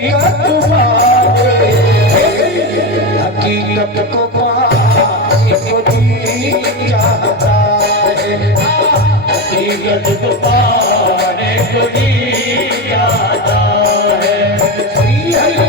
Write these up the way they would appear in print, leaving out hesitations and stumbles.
हकीकत पावे, हकीकत को पाने को जी चाहता है, हकीकत को पाने को जी चाहता है। श्री हरि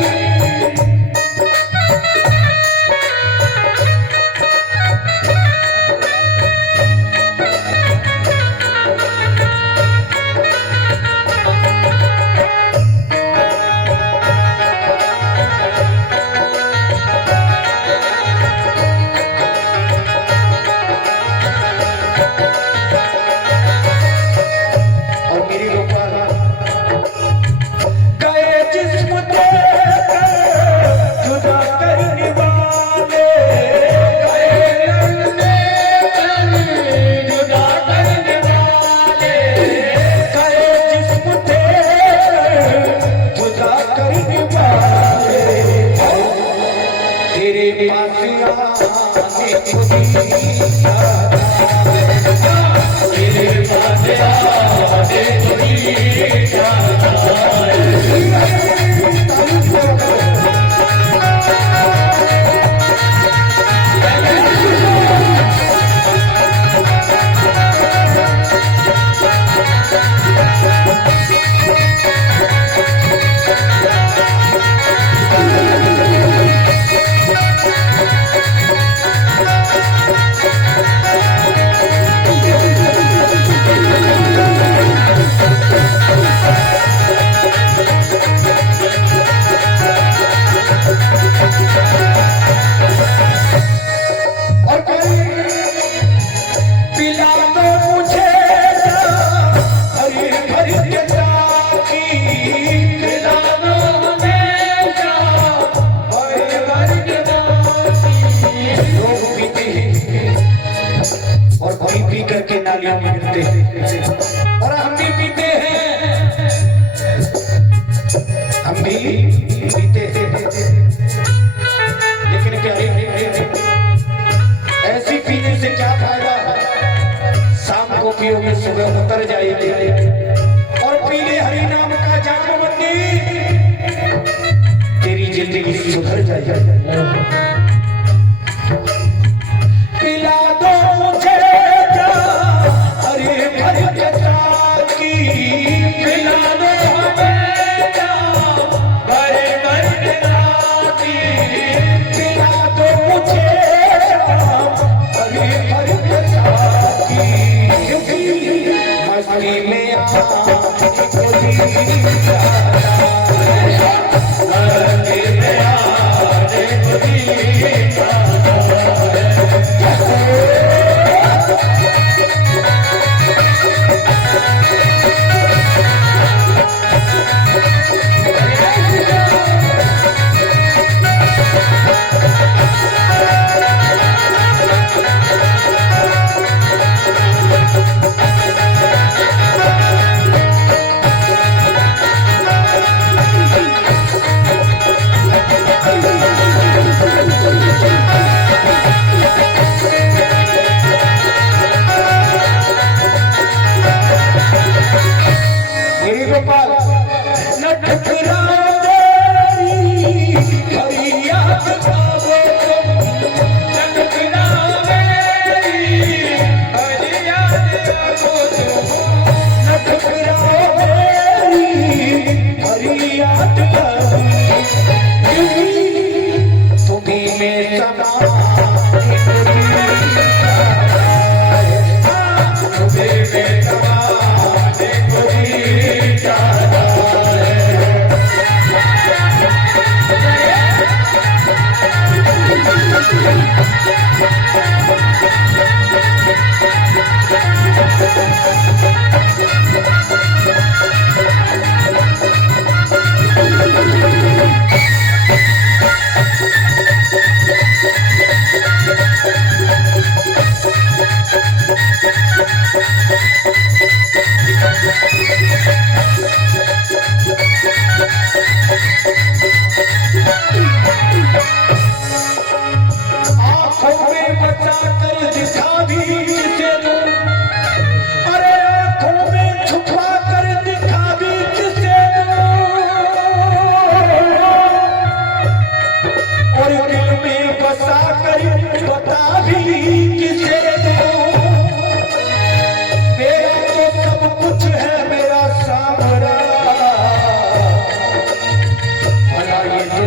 करके नालियों में गिरते हैं और हम भी पीते हैं, हम भी पीते हैं, लेकिन क्या ऐसी पीने से क्या फायदा? शाम को पियोगे सुबह उतर जाएगी और पीले हरि नाम का जाप बंदी तेरी जिंदगी सुधर जाएगी। में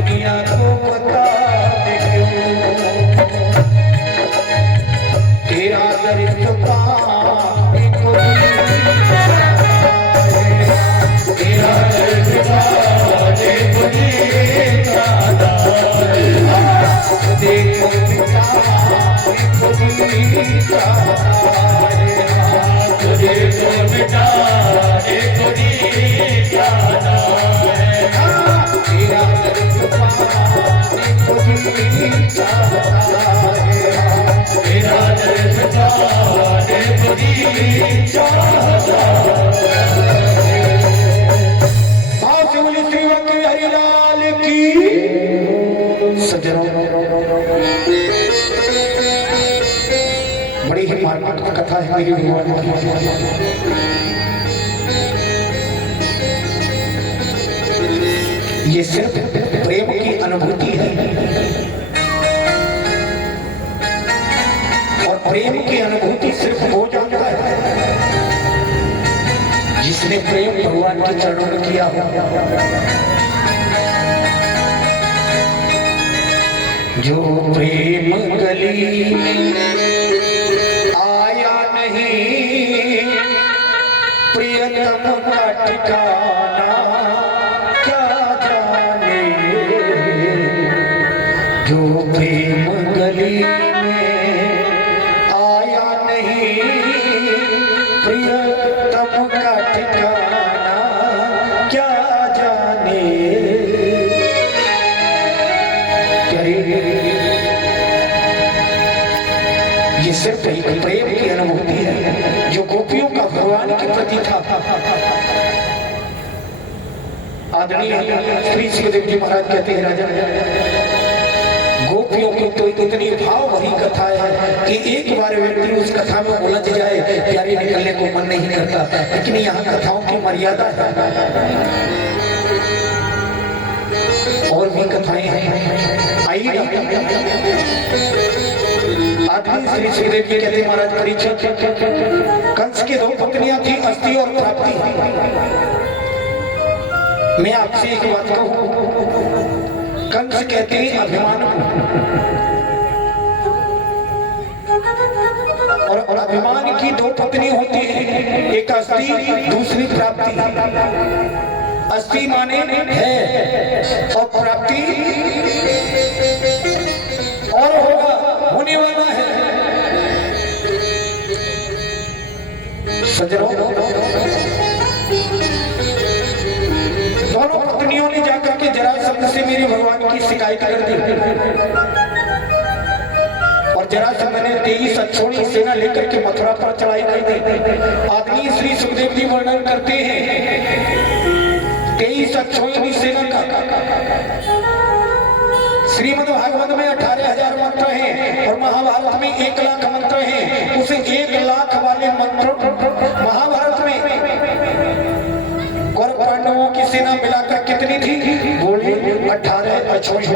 दुनिया को बता दे क्यों तेरा दर्द पाने को तेरा दर्द पाने को देखो मिटाने को जी चाहता है तुझे को मिटाने को जी चाहता है तेरा दर्द पाने को जी चाहता है तेरा दर्द पाने को जी चाहता है। भाव से बोली श्री वकी हरिलाल की सज्जनों, बड़ी ही मार्मिक कथा है मेरी भगवान की। ये सिर्फ प्रेम की अनुभूति है और प्रेम की अनुभूति सिर्फ हो जाता है जिसने प्रेम भगवान के चरणों में किया हो। जो प्रेम गली में आया नहीं प्रियतम का ठिकाना क्या जाने जो प्रेम गली में आया नहीं प्रियतम का ठिकाना क्या जाने। ये सिर्फ एक प्रेम की अनुभूति है जो गोपियों का भगवान के प्रति था। आदरणीय श्री सुखदेव जी महाराज कहते हैं राजा गोपियों की तो इतनी भाव भरी कथा है कि एक बार व्यक्ति उस कथा में उलझ जाए प्यारे निकलने को मन नहीं करता। लेकिन यहाँ कथाओं की मर्यादा है और भी कथाएं हैं। आइए आदमी श्री सुखदेव जी कहते महाराज परीक्षित कंस की दो पत्नियां थी अस्थि और प्राप्ति। मैं आपसे एक बात कहूं, कंस कहते हैं अभिमान और अभिमान की दो पत्नी होती है, एक अस्थि दूसरी प्राप्ति। अस्थि माने है और प्राप्ति और होगा होने वाला है। सज्जनों, दोनों पत्नियों ने जाकर के जरासंध से मेरे भगवान की शिकायत कर दी और जरासंध ने 23 अक्षौणी सेना लेकर के मथुरा पर चढ़ाई कर दी। आदमी श्री सुखदेव जी वर्णन करते हैं 23 अक्षौणी सेना का। श्रीमद् भागवत में 18,000 मंत्र हैं और महाभारत में 1 लाख मंत्र हैं। उसे 1 लाख वाले मंत्र महाभारत में कौरव पांडवों की सेना मिलाकर कितनी थी? बोले 18 अक्षौणी।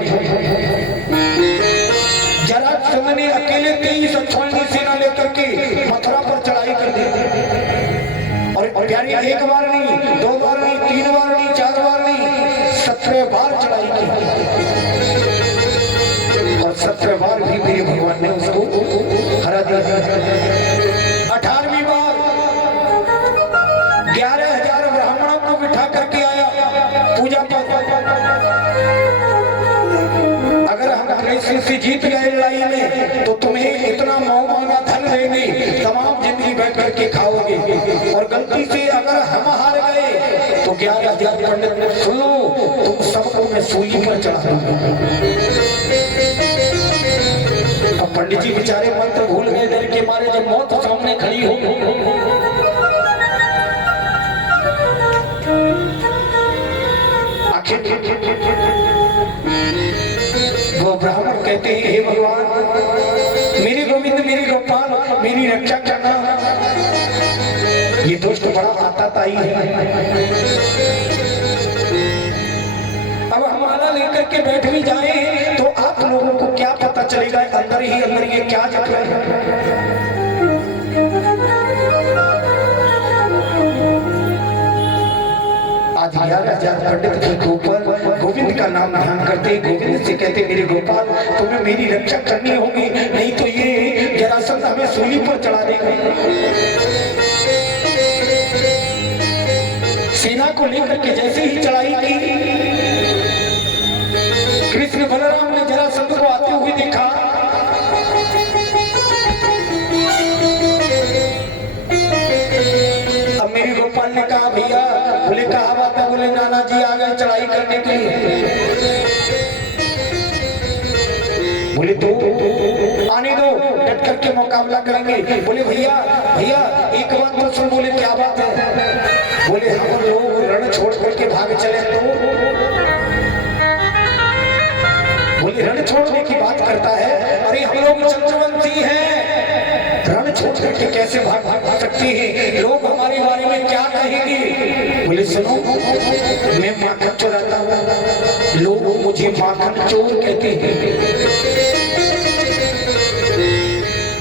जरासंध ने अकेले 23 अक्षौणी सेना लेकर के मथुरा पर चढ़ाई कर दी और प्यारी एक बार नहीं, 2 बार नहीं, 3 बार नहीं, 4 बार नहीं, 17 बार चढ़ाई की और 17 बार भी मेरे भगवान ने उसको हरा दिया। 18वीं बार 11,000 ब्राह्मणों को बिठा करके आया पूजा पर। अगर हम कृष्ण से जीत गए लड़ाई में तो तुम्हें इतना मोहमाना धन देंगे, तमाम जिंदगी बैठ करके खाओगे। और गलती से अगर हम हार गए तो 11,000 पंडित सुन लो, तुम सबको मैं सूली पर चढ़ा दूंगा। अब पंडित जी बेचारे मंत्र भूल गए डर के मारे, जब मौत सामने खड़ी हो। वो ब्राह्मण कहते हैं हे भगवान, मेरे गोविंद, मेरे गोपाल, मेरी रक्षा करना। ये दुष्ट बड़ा आताताई है। अब हमारा लेकर के बैठ भी जाए तो आप लोगों को क्या पता चलेगा अंदर ही अंदर ये क्या जग रहा है। आज 11,000 पंडित के ऊपर गोविंद का नाम ध्यान करते गोविंद से कहते मेरे गोपाल तुम्हें मेरी रक्षा करनी होगी, नहीं तो ये जरासंध हमें सूली पर चढ़ा देगा। सेना को लेकर के जैसे ही चढ़ाई की, कृष्ण बलराम ने जरासंध को आते हुए देखा। अब मेरी गोपाल ने कहा भैया, बोले कहा बात है, बोले नाना जी आ गए चढ़ाई करने के लिए। बोले तो आने दो, डट करके मुकाबला करेंगे। बोले भैया भैया एक बात तो सुन। बोले क्या बात है? बोले हम लोग रण छोड़ करके भाग चले तो? बोले रण छोड़ने की बात करता है, अरे हम लोग चंद्रवंशी हैं, रण छोड़ करके कैसे भाग सकते हैं? लोग हमारे बारे में क्या कहेंगे? बोले सुनो, मैं माखन चुराता हूँ, लोग मुझे माखन चोर कहते हैं।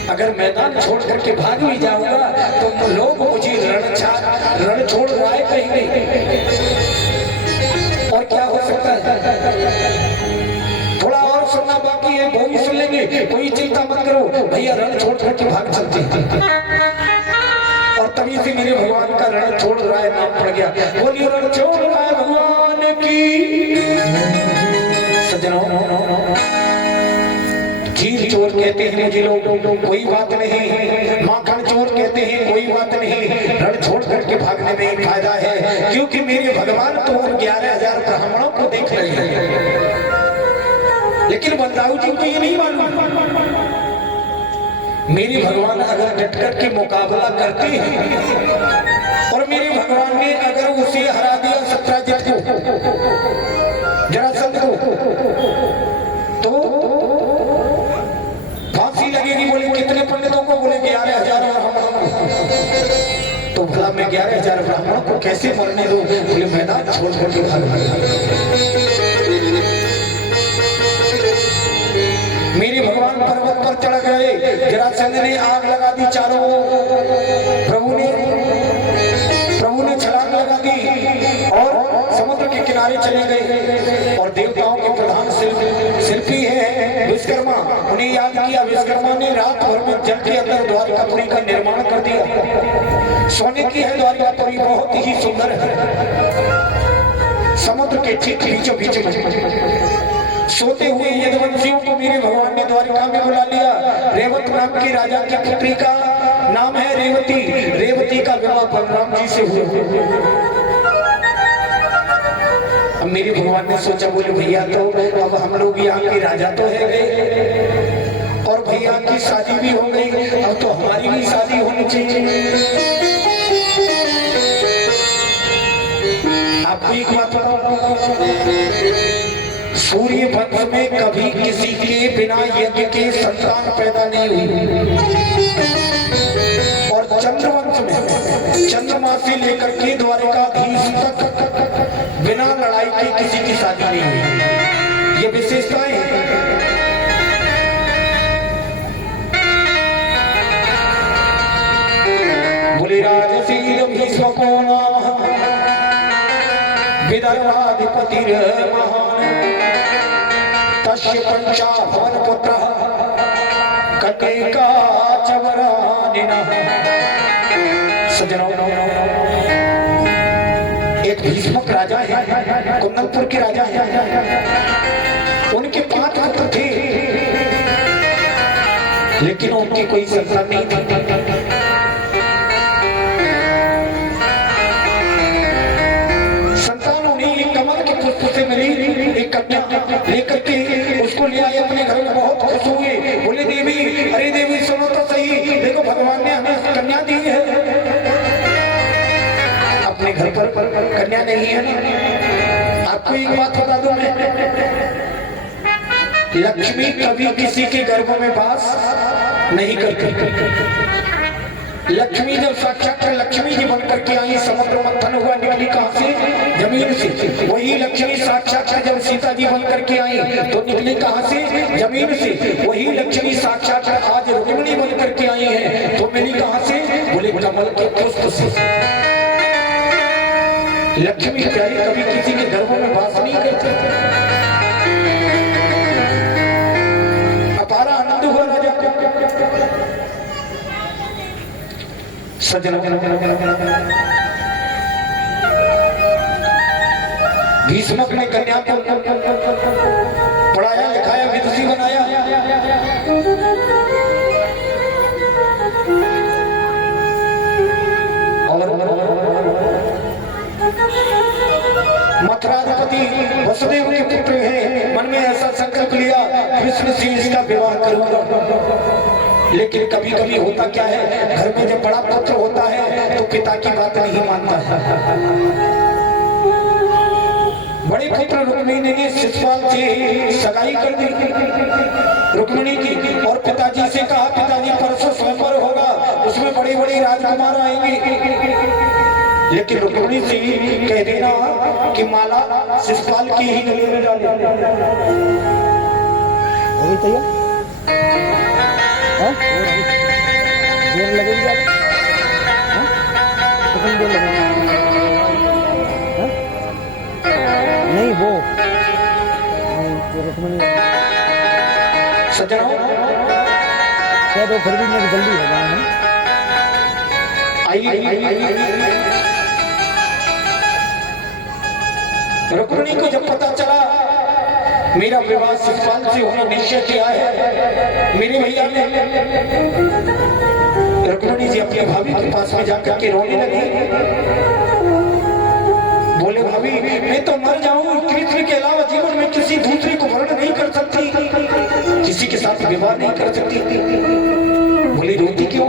अगर मैदान छोड़ करके भाग भी जाऊंगा तो लोग मुझे रण छोड़ रहा है कहेंगे। और क्या हो सकता है? थोड़ा और सुनना बाकी है, वो भी सुन लेंगे, कोई चिंता मत करो भैया, रण छोड़ करके भाग चलते हैं। और तभी से मेरे भगवान का रण छोड़ रहा है नाम पड़ गया। बोलिए रण छोड़ रहा है भगवान की। सज्जनों, चीर चोर कहते हैं मुझे लोग, कोई बात नहीं। माखन चोर कहते हैं, कोई बात नहीं। रण छोड़ करके भागने में एक फायदा है, क्योंकि मेरे भगवान तो 11,000 ब्राह्मणों को देख रहे हैं। लेकिन बलराऊ जी को ये नहीं मालूम, मेरे भगवान अगर डट करके मुकाबला करते हैं और मेरे भगवान ने अगर उसे हरा दिया सत्राजित को, जरासंध को, तो फांसी लगेगी। बोले कितने पंडितों को? बोले 11,000 ब्राह्मणों। तो भला मैं 11,000 ब्राह्मणों को कैसे मरने दूं? बोले मैदान छोड़ करके भाग। मेरे भगवान पर्वत पर चढ़ गए, जरासंध ने आग लगा दी चारों ओर। प्रभु ने छलांग लगा दी और समुद्र के किनारे चले गए। और देवताओं के प्रधान शिल्पी है विश्वकर्मा, उन्हें याद किया। विश्वकर्मा ने रात भर में जल के अंदर द्वारिकापुरी का निर्माण कर दिया। सोने की है द्वारिकापुरी, बहुत ही सुंदर है। समुद्र के ठीक बीचों बीच सोते हुए यदुवंशियों को मेरे भगवान ने द्वारिका में बुला लिया। रेवत नाम की राजा की पुत्री का नाम है रेवती। रेवती का विवाह बलराम जी से हुआ। अब मेरे भगवान ने सोचा, बोले भैया तो अब हम लोग यहाँ के राजा तो है गए और भैया की शादी भी हो गई, अब तो हमारी भी शादी होनी चाहिए। आपको एक बात बताओ, सूर्य वंश में कभी किसी के बिना यज्ञ के संतान पैदा नहीं हुई। और चंद्रवंश में चंद्रमा से लेकर के द्वारिकाधीश तक बिना लड़ाई के किसी की शादी नहीं हुई। ये विशेषताएं हैं। बोले राजशील भीष्म को नाम विदर्भाधिपति तस्य पंचाभवन पुत्र कन्यका चवरानिनः। सज्जनों, एक भीष्मक राजा है, कुंदनपुर के राजा है। उनके 5 पुत्र थे, लेकिन उनकी कोई संतान नहीं थी। से मिली एक कन्या, लेकर के उसको ले आए अपने घर में। बहुत खुश हुए, बोले देवी, अरे देवी सुनो तो सही, देखो भगवान ने हमें कन्या दी है। अपने घर पर कन्या नहीं है ना। आपको एक बात बता दूं मैं, लक्ष्मी कभी किसी के गर्भ में वास नहीं करती। लक्ष्मी जब साक्षात लक्ष्मी जी बन करके आई, समुद्र मंथन हुआ, निकली कहां से? जमीन से। वही लक्ष्मी साक्षात जब सीता जी बन करके आई तो निकली कहां से? जमीन से। वही लक्ष्मी साक्षात आज रुक्मिणी बन करके आई है तो मिली कहां से? बोले कमल के पुष्प से। लक्ष्मी प्यारी कभी किसी के गर्भ में वास नहीं करती। सज्जनों, भीष्मक ने कन्या को पढ़ाया लिखाया विदुषी बनाया। और मथुराधिपति वसुदेव के पुत्र हैं, मन में ऐसा संकल्प लिया कृष्ण से इसका विवाह करूंगा। लेकिन कभी कभी होता क्या है, घर में जब बड़ा पुत्र होता है तो पिता की बात नहीं मानता है। बड़े पुत्र रुक्मिणी ने शिशुपाल से सगाई कर दी रुक्मिणी की, और पिताजी से कहा पिताजी परसों स्वयंवर होगा, उसमें बड़े बड़े राजकुमार आएंगे। लेकिन रुक्मिणी से कह देना कि माला शिशुपाल की ही गले में डाले। देर लगेगी, देर लगेगी नहीं वो रुक्मिणी सज्जनों, क्या तो फिर भी मेरी जल्दी हो गया है। रुक्मिणी को जब पता चला मेरा विवाह शिशुपाल से होना निश्चय किया है मेरे भैया ने, रुक्मिणी जी अपनी भाभी के पास में जाकर के रोने लगी। बोले भाभी मैं तो मर जाऊं, कृष्ण के अलावा जीवन में किसी दूसरे को वर्ण नहीं कर सकती, किसी के साथ विवाह नहीं कर सकती। बोले रोती क्यों?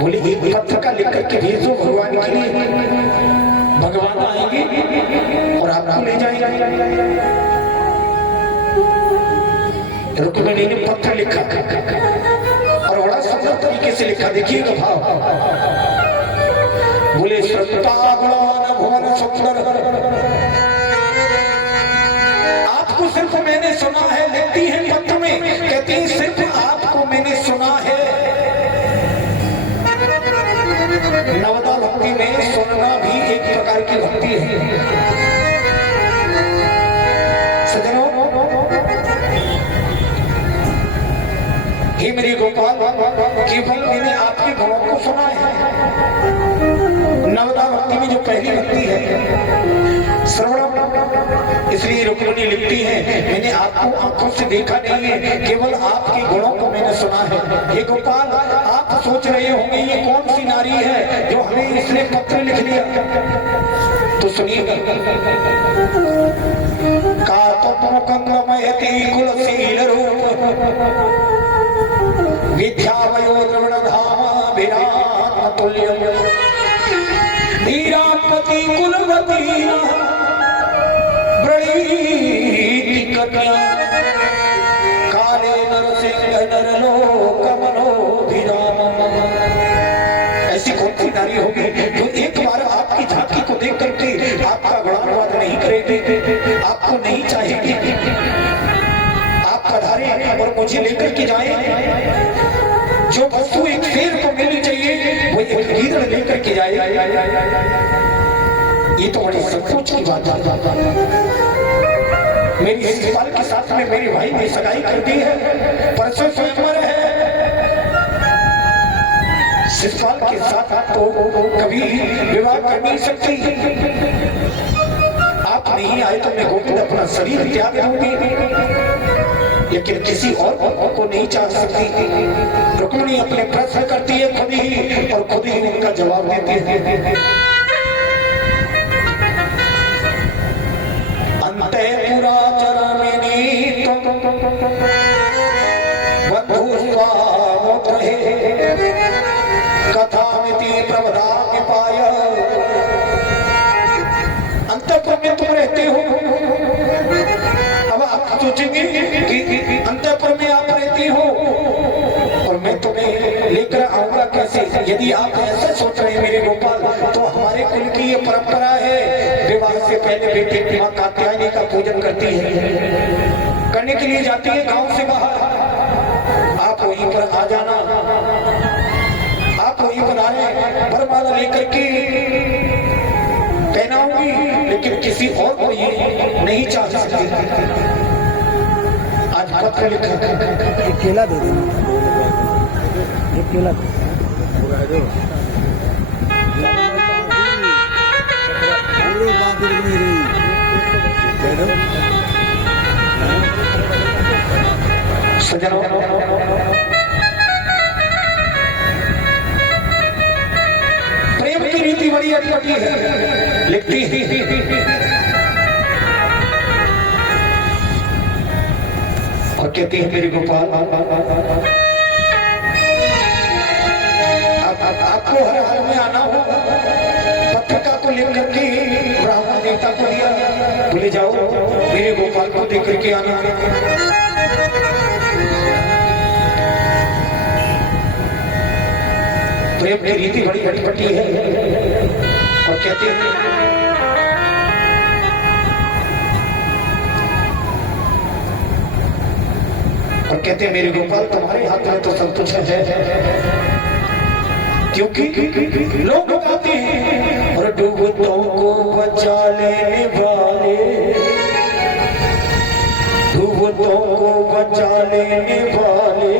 बोले एक पत्र का लिख करके भेजो भगवान के लिए, भगवान आएंगे और आपको ले जाएंगे। रुक्मिणी ने पत्र लिखा और बड़ा सुंदर तरीके से लिखा, देखिएगा भाव। बोले सत्ता गुणान भुवन सुंदर, आपको सिर्फ मैंने सुना है, लिखती है पत्र में, कहती है सिर्फ आपको मैंने सुना है। नवदा भक्ति में सुनना भी एक प्रकार की भक्ति है। सज्जनों, हे मेरे गोपाल, केवल मैंने आपके गुणों को सुना है। नवदा भक्ति में जो पहली भक्ति है श्रवण, इसलिए रुक्मिणी लिखती है मैंने आपको आंखों से देखा नहीं है, केवल आपके गुणों को मैंने सुना है। हे गोपाल, आप सोच रहे होंगे ये कौन सी नारी है जो हमें इसने पत्र लिख लिया, तो सुनिएगा। का कुलशील रूप विद्यावयो द्रवण धाम विराट तुल्य धीरापति कुलवती ब्रवीति कन्या काले नरसिंह नरलोक मनोभिराम। ऐसी कौन सी नारी होगी जो एक बार आपकी झांकी को देख करके आपका गुणानुवाद नहीं करेगी, आपको नहीं चाहेगी, आप पधारे और मुझे लेकर के जाए। जो वस्तु एक शेर को मिलनी चाहिए वो एक गीदड़ लेकर के जाए, ये तो बड़ी संकोच की बात है। मेरी शिशुपाल के साथ में मेरे भाई ने सगाई कर दी है, परसों स्वयंवर है। शिशुपाल के साथ तो कभी विवाह कर नहीं सकती। आप नहीं आए तो मैं गोविंद अपना शरीर त्याग दूंगी, लेकिन किसी और को नहीं चाह सकती। रुक्मिणी अपने प्रश्न करती है खुद ही और खुद ही उनका जवाब देती है। अंतःपुरा चरमिनी बंधु स्वामोत्र कथामिति प्रवदामि पाय। अंतःपुर में तुम रहते हो, अब आप सोचेंगे कि अंतःपुर में आप रहती हो और मैं तुम्हें लेकर आऊंगा कैसे। यदि आप ऐसा सोच रहे हैं मेरे गोपाल, तो हमारे कुल की ये परंपरा है, विवाह से पहले बेटी माँ कात्यायनी का पूजन करती है, करने के लिए जाती है गांव से बाहर। आप वहीं पर आ जाना, आप वहीं पर आ रहे वरमाला लेकर के पहनाऊंगी, लेकिन किसी और को ये नहीं चाह सकती। आज पत्र लिखा, केला दे देना। एक केला सजनों, प्रेम की रीति बड़ी अटपटी है, लिखती है और कहती है मेरी गोपाल, आपको हर हाल में आना होगा। पत्रिका को लिख करके ब्राह्मण देवता को दिया, बोले जाओ मेरे गोपाल को देख करके आना। प्रेम की रीति बड़ी अटपटी है और कहते हैं मेरे गोपाल तुम्हारे हाथ में तो सब कुछ है, क्योंकि लोग कहते हैं और डूबतों को बचा लेने वाले, डूबतों को बचा लेने वाले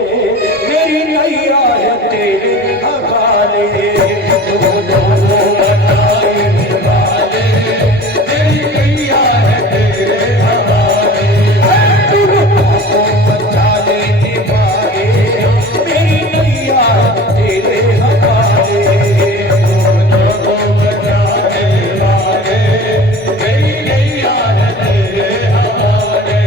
मेरी नैया है तेरे हवाले, डूबतों को बचा लेने वाले मेरी नैया है तेरे हवाले, डूबतों को बचा लेने वाले मेरी नैया है तेरे हवाले, डूबतों को बचा लेने वाले मेरी नैया है तेरे हवाले।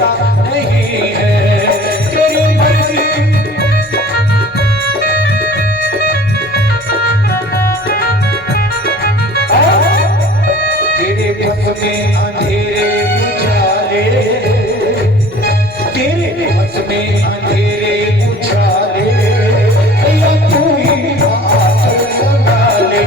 कहता नहीं है तेरी मर्जी तेरे बस में अंधेरे उजाले तेरे बस में अंधेरे उजाले या तू ही हाथ लगा ले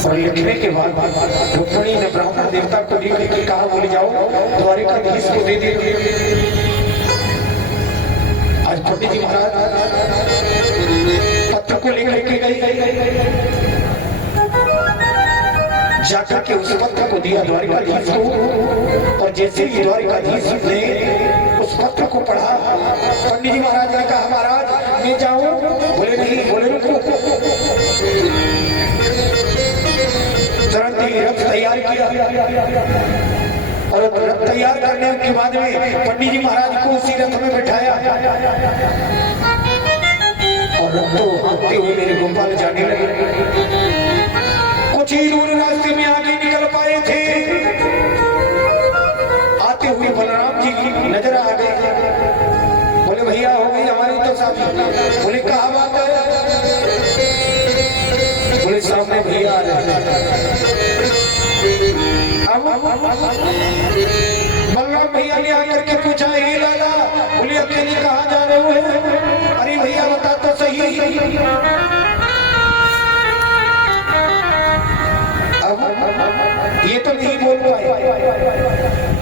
और लिखने के बाद रुक्मिणी ने ब्राह्मण देवता को लिख के कहा बोले जाओ द्वारिकाधीश को दे दे। आज पंडित जी महाराज पत्र को लिख के गई जाकर के उस पत्र को दिया द्वारिकाधीश को और जैसे ही द्वारिकाधीश ने उस पत्र को पढ़ा पंडित जी महाराज ने कहा महाराज मैं जाऊं बोले नहीं बोले रुको तुरंत ही रथ तैयार किया और रथ तैयार करने के बाद में पंडित जी महाराज को उसी रथ में बिठाया और रथ तो हाँकते हुए मेरे गोपाल जाने लगे। कुछ ही दूर रास्ते में आगे निकल पाए थे आते हुए बलराम जी की नजर आ गए। बोले भैया हो गई हमारी तो शादी। बोले कहा बात है। बोले सामने भैया आ रहे। बलराम भैया ने आकर के पूछा हे लाला बोले अकेले कहाँ जा रहे हो। अरे भैया बता तो सही। ये तो नहीं बोल पाए।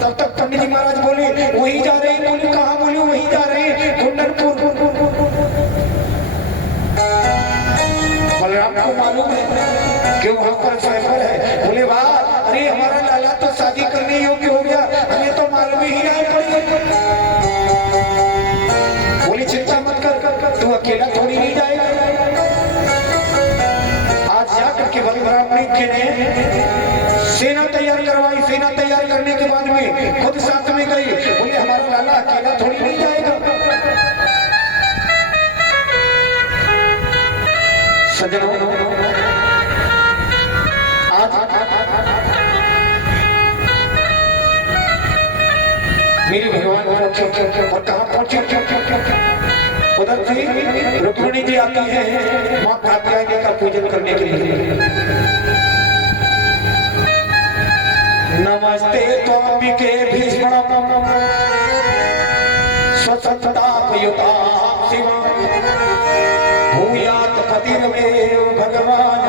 तब तक पंडित जी महाराज बोले वही जा रहे हैं। बोले कहाँ। बोले वही जा रहे हैं कुंडनपुर। बलराम को मालूम है कि वहां पर स्वयंवर है। बोले वाह अरे हमारा लाला तो शादी करने योग्य हो गया हमें तो मालूम ही नहीं पड़ी। बोले चिंता मत कर तू अकेला थोड़ी नहीं जाएगा। आज जाकर के बलराम ने सेना तैयार करवाई। सेना तैयार करने के बाद में खुद साथ में गई। बोले हमारा लाला अकेला थोड़ी नहीं जाएगा। सज्जनों आज मेरे भगवान पहुंचे और कहाँ पहुंचे, उधर से रुक्मिणी जी आती है माँ कात्यायनी का पूजन करने के लिए। नमस्ते त्वंबिके भीष्मणं स्वसत्तापयुता शिवा भूयात् पतिर्मेव भगवान्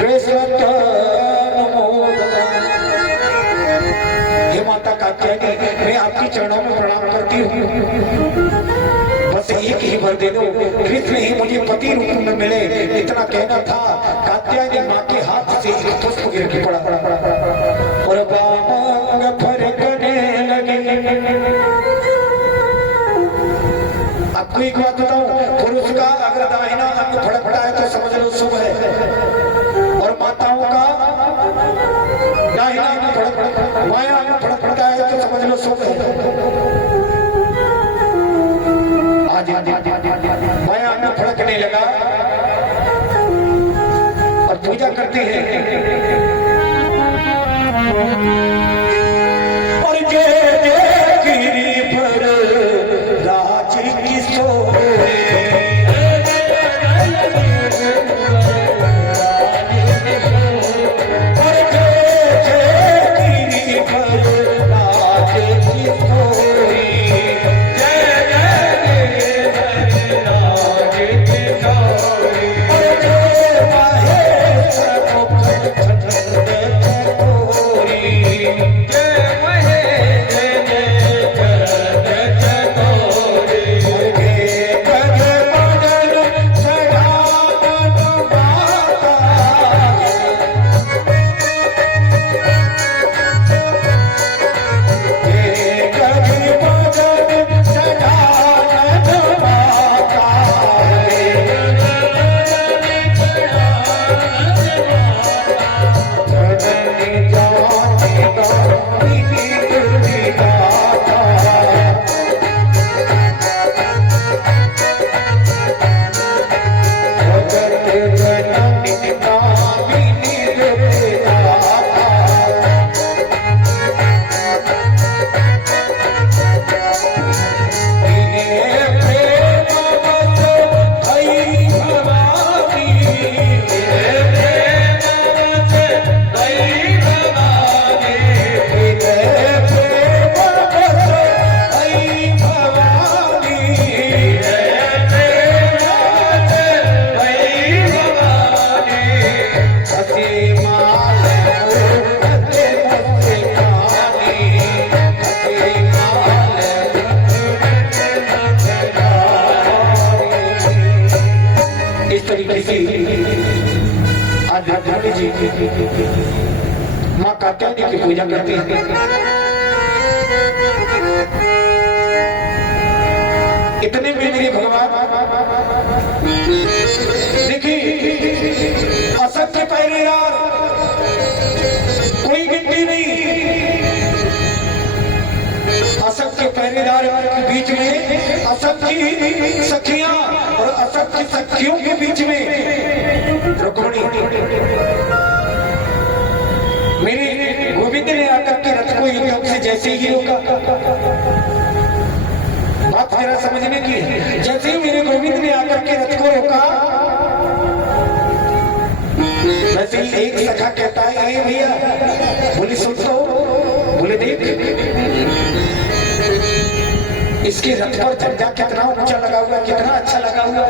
कृष्णत्वं नमोदता। हे माता कात्यायनी, मैं आपके चरणों में प्रणाम करती हूँ। बस एक ही वर दे दो, कृष्ण ही मुझे पति रूप में मिले, इतना कहना था। कात्यायनी माँ के हाथ से एक पुष्प गिर के पड़ा और बामांग फरकने लगे। आपको एक बात बताऊं, पुरुष का अगर दाहिना अंग फड़कता है तो समझ लो शुभ है, और माताओं का दाहिना अंग फड़कता, बायां अंग फड़कता है तो समझ लो शुभ है। बायां अंग फड़कने लगा और पूजा करते हैं। और जय जय गिरी पर राज किशोर, माँ कात्यायनी की पूजा करते हैं। इतने में मेरे भगवान देखिए, असत्य पहरेदार कोई गिनती नहीं, असत्य पहरेदार के बीच में असत्य सखियां और असत्य सखियों के बीच में रुक्मिणी। मेरे गोविंद ने आकर के रथ को युद्ध से जैसे ही रोका, बात मेरा समझने की है, जैसे ही मेरे गोविंद ने आकर के रथ को रोका, वैसे ही एक सखा कहता है, ए भैया, बोले सुन तो, बोले देख इसके रथ पर झंडा कितना ऊंचा लगा हुआ, कितना अच्छा लगा हुआ।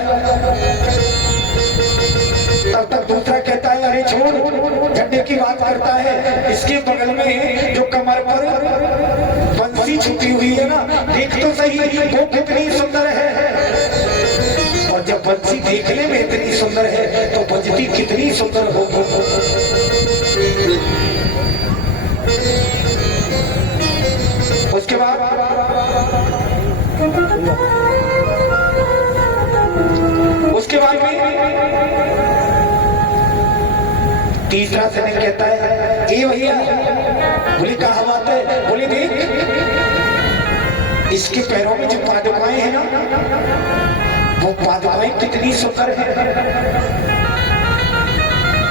तब तक दूसरा कहता है, अरे छोड़, झंडे की बात करता है, इसके बगल में जो कमर पर बंसी छुपी हुई है ना, देख तो सही वो कितनी सुंदर है, और जब बंसी देखने में इतनी सुंदर है तो बजती कितनी सुंदर होगी। उसके बाद तीसरा सैनिक कहता है, ए भैया, बोले कहा बात है, बोले देख इसके पैरों में जो पादुकाएं हैं ना, वो पादुकाएं कितनी सुंदर है,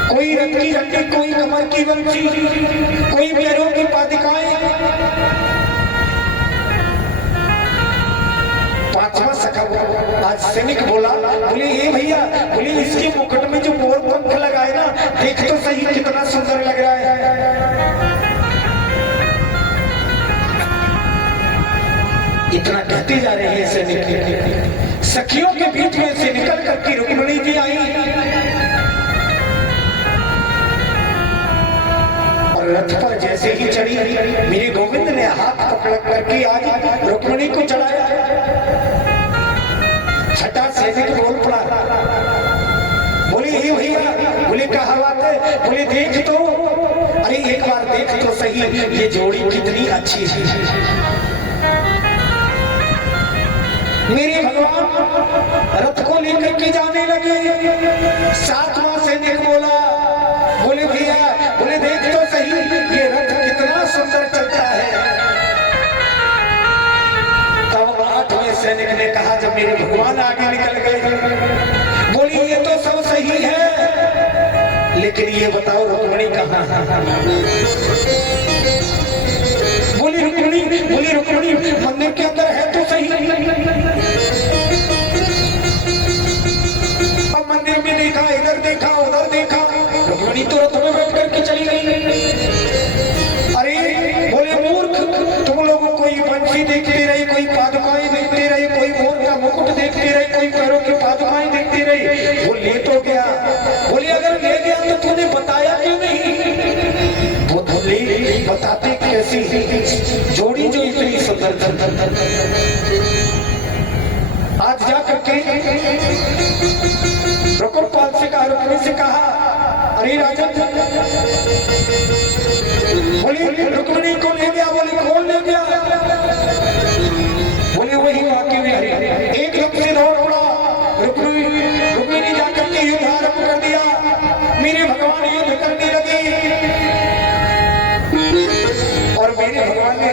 कोई रथ की रंगी, कोई कमर की बंसी, कोई पैरों की पादुकाएं, पांचवा सखा आज सैनिक बोला, बोले ये भैया, बोले इसके मुकुट में जो मोर पंख लगाए ना, देख तो सही कितना सुंदर लग रहा है। इतना कहते जा रहे हैं सैनिक, सखियों के बीच में से निकल करके रुक्मिणी जी आई और रथ पर जैसे ही चढ़ी, मेरे गोविंद ने हाथ पकड़ करके आज रुक्मिणी को चढ़ाया। छठा सैनिक बोल पड़ा, बोले हे भैया, बोले कहा बात है, बोले देख तो, अरे एक बार देख तो सही ये जोड़ी कितनी अच्छी है। मेरे भगवान रथ को लेकर के जाने लगे। सातवां सैनिक बोला, बोले भैया, बोले देख तो सही ये रथ कितना सुंदर चलता है। तब आठवें सैनिक ने कहा, जब मेरे भगवान आगे निकल गए, बोली ये तो सब सही है, लेकिन ये बताओ रुक्मिणी कहाँ है? बोली रुक्मिणी मंदिर के अंदर है तो सही। अब मंदिर में देखा, इधर देखा, उधर देखा, रुक्मिणी तो रथ में बैठ करके चली गई। अरे बोले मूर्ख, तुम लोगों कोई बंसी देखते रहे, कोई पादुकाएं देखते रहे, कोई मोर का मुकुट देखते रहे, कोई पैरों की पादुकाएं देखते रहे, वो ले तो गया। बोले अगर ले गया तो तूने बताया क्यों नहीं? वो बताते कैसी जोड़ी जो इतनी सुंदर थी। आज जाकर के रुक्मपाल से कहा, रुक्मिणी से कहा, अरे राजन, बोले रुक्मिणी को ले गया। बोले कौन ले गया? बोले वही वाकई में एकदम से दौड़ पड़ा। रुक्मिणी जाकर के युद्ध आरंभ कर दिया। मेरे भगवान युद्ध करने लगे और मेरे भगवान ने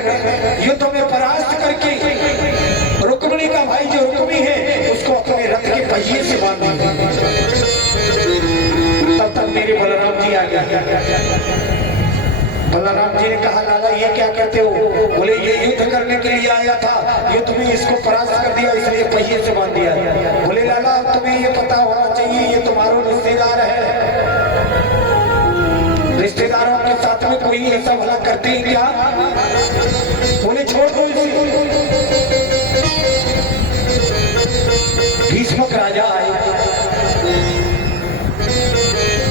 युद्ध में परास्त करके रुक्मिणी का भाई जो रुक्मी है उसको अपने रथ के पहिए से बांध दिया। तब तक मेरे बलराम जी आ गए। बलराम जी ने कहा, लाला ये क्या करते हो? बोले ये युद्ध करने के लिए आया था, युद्ध में इसको परास्त कर दिया, इसलिए पहिए से बांध दिया। बोले लाला तुम्हें ये पता होना चाहिए ये तुम्हारा रिश्तेदार है, रिश्तेदारों के साथ में कोई ऐसा भला करते हैं क्या? बोले छोड़ दो इसे। भीष्मक राजा आए।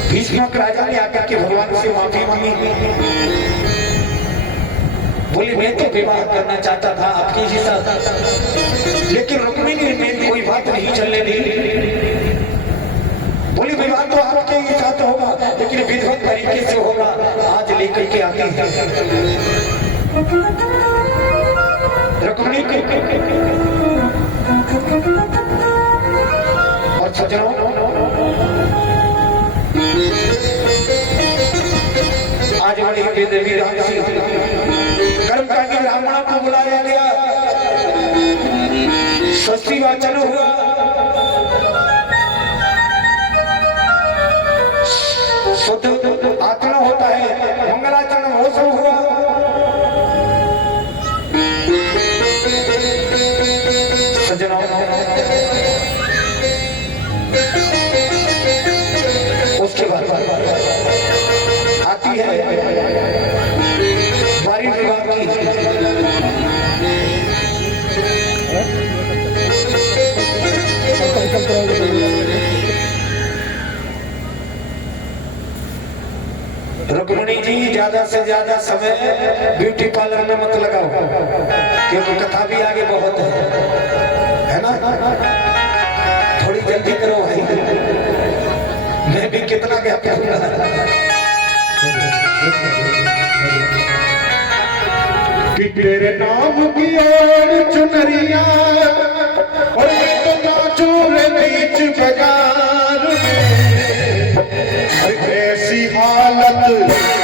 भीष्मक राजा ने आकर के भगवान से माफी मांगी। बोले मैं तो विवाह करना चाहता था आपके ही साथ, लेकिन रुक्मिणी ने कोई बात नहीं चलने दी। बोले विवाह तो आपके ही साथ होगा, लेकिन विधिवत तरीके से होगा। आज लेकर के आती है रुक्मिणी और सज्जनों, आज बड़ी बेदबी कर्मकांडी ब्राह्मणों को बुलाया गया, स्वस्ति वाचन हुआ। शुद्ध आचरण होता है, मंगलाचरण हो सब हुआ। सज्जनों, उसके बाद आती है बारी विवाह की। रुक्मिणी जी ज्यादा से ज्यादा समय ब्यूटी पार्लर में मत लगाओ, क्योंकि कथा भी आगे बहुत है ना। थोड़ी जल्दी करो भाई, मैं भी कितना क्या करूंगा। कि तेरे नाम की ओर चुनरिया और तो नाचो रे बीच बाजार में, ऐसी हालत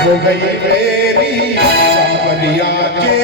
हो गई मेरी सावरिया के